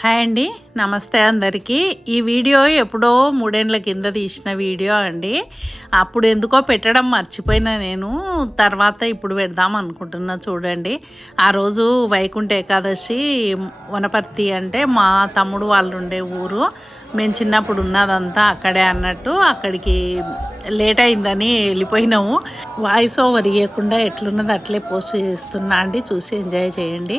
Hi అండి. నమస్తే అందరికీ. ఈ వీడియో ఎప్పుడో మూడేళ్ళ కింద తీసిన వీడియో అండి. అప్పుడు ఎందుకో పెట్టడం మర్చిపోయిన నేను. తర్వాత ఇప్పుడు పెడదాం అనుకుంటున్నా చూడండి. ఆ రోజు వైకుంఠ ఏకాదశి వనపర్తి అంటే మా తమ్ముడు వాళ్ళు ఉండే ఊరు. మేము చిన్నప్పుడు ఉన్నదంతా అక్కడే అన్నట్టు అక్కడికి లేట్ అయిందని వెళ్ళిపోయినాము. వాయిస్ ఓవర్ ఇవ్వకుండా ఎట్లున్నది అట్లే పోస్ట్ చేస్తున్నా అండి. చూసి ఎంజాయ్ చేయండి.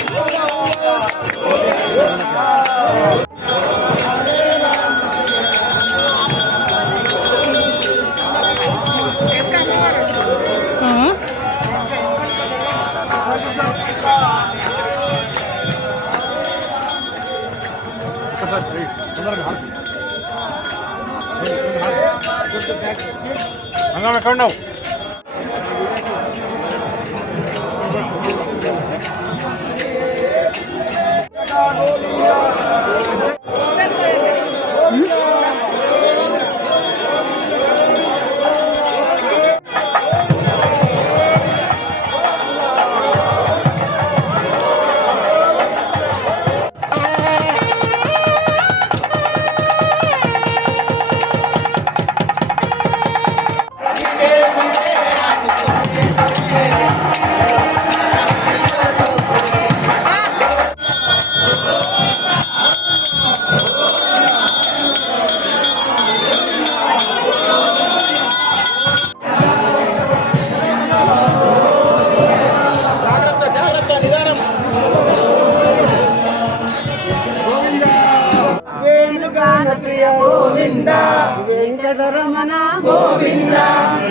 ಹಂಗಾಮೆ ಕಣ್ಣು ನಾವು ప్రియ గోవింద వెంకటరమణ గోవింద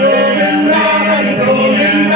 గోవింద హరి గోవింద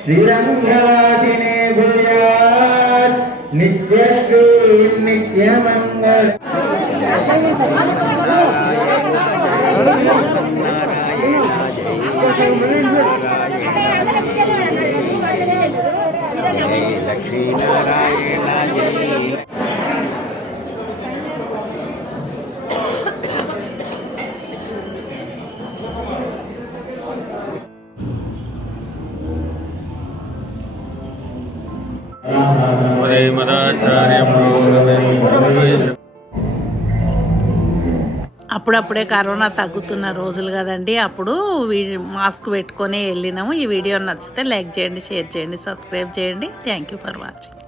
శ్రీరంగవాసినే భూయాత్ నిత్యశ్రీ నిత్యమంగళ అప్పుడప్పుడే కరోనా తగ్గుతున్న రోజులు కదండి. అప్పుడు మాస్క్ పెట్టుకొని వెళ్ళినాము. ఈ వీడియో నచ్చితే లైక్ చేయండి షేర్ చేయండి సబ్స్క్రైబ్ చేయండి. Thank you for watching